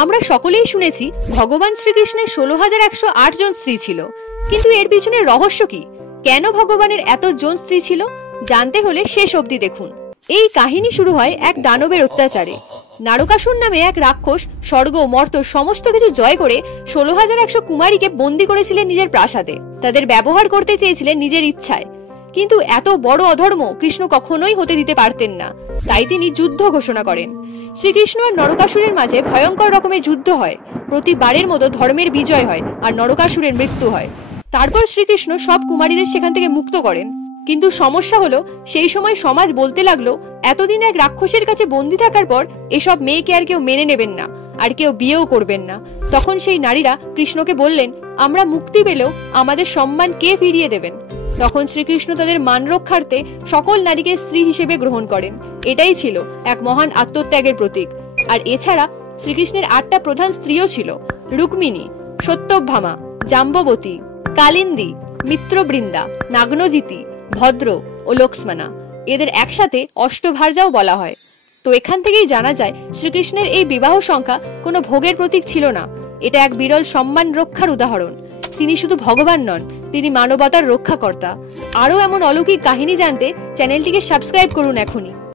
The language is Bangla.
আমরা সকলেই শুনেছি ভগবান শ্রীকৃষ্ণের 16,108 জন স্ত্রী ছিল, কিন্তু এর পিছনে রহস্য কি? কেন ভগবানের এত জন স্ত্রী ছিল? জানতে হলে শেষ অবধি দেখুন। এই কাহিনী শুরু হয় এক দানবের অত্যাচারে। নারকাসুর নামে এক রাক্ষস স্বর্গ মর্ত সমস্ত কিছু জয় করে 16,100 কুমারীকে বন্দী করেছিলেন নিজের প্রাসাদে। তাদের ব্যবহার করতে চেয়েছিলেন নিজের ইচ্ছায়, কিন্তু এত বড় অধর্ম কৃষ্ণ কখনোই হতে দিতে পারতেন না। তাই তিনি যুদ্ধ ঘোষণা করেন। শ্রীকৃষ্ণ আর নরকাসুরের মাঝে ভয়ঙ্কর রকমের যুদ্ধ হয়। প্রতিবারের মতো ধর্মের বিজয় হয় আর নরকাসুরের মৃত্যু হয়। তারপর শ্রীকৃষ্ণ সব কুমারীদের সেখান থেকে মুক্ত করেন। কিন্তু সমস্যা হলো, সেই সময় সমাজ বলতে লাগলো, এতদিন এক রাক্ষসের কাছে বন্দী থাকার পর এসব মেয়েকে আর কেউ মেনে নেবেন না, আর কেউ বিয়েও করবেন না। তখন সেই নারীরা কৃষ্ণকে বললেন, আমরা মুক্তি পেলেও আমাদের সম্মান কে ফিরিয়ে দেবেন? তখন শ্রীকৃষ্ণ তাদের মান রক্ষার্থে সকল নারীকে স্ত্রী হিসেবে গ্রহণ করেন। এটাই ছিল এক মহান আত্মত্যাগের প্রতীক। আর এছাড়া শ্রীকৃষ্ণের 8টা প্রধান স্ত্রীও ছিল: রুক্মিণী, সত্যভামা, জাম্ববতী, কালিন্দী, মিত্রবৃন্দা, নাগ্নজিতি, ভদ্র ও লক্ষ্মণা। এদের একসাথে অষ্টভার্যাও বলা হয়। তো এখান থেকেই জানা যায় শ্রীকৃষ্ণের এই বিবাহ সংখ্যা কোনো ভোগের প্রতীক ছিল না। এটা এক বিরল সম্মান রক্ষার উদাহরণ। তিনি শুধু ভগবান নন, তিনি মানবতার রক্ষাকর্তা। আরও এমন অলৌকিক কাহিনী জানতে চ্যানেলটিকে সাবস্ক্রাইব করুন এখনই।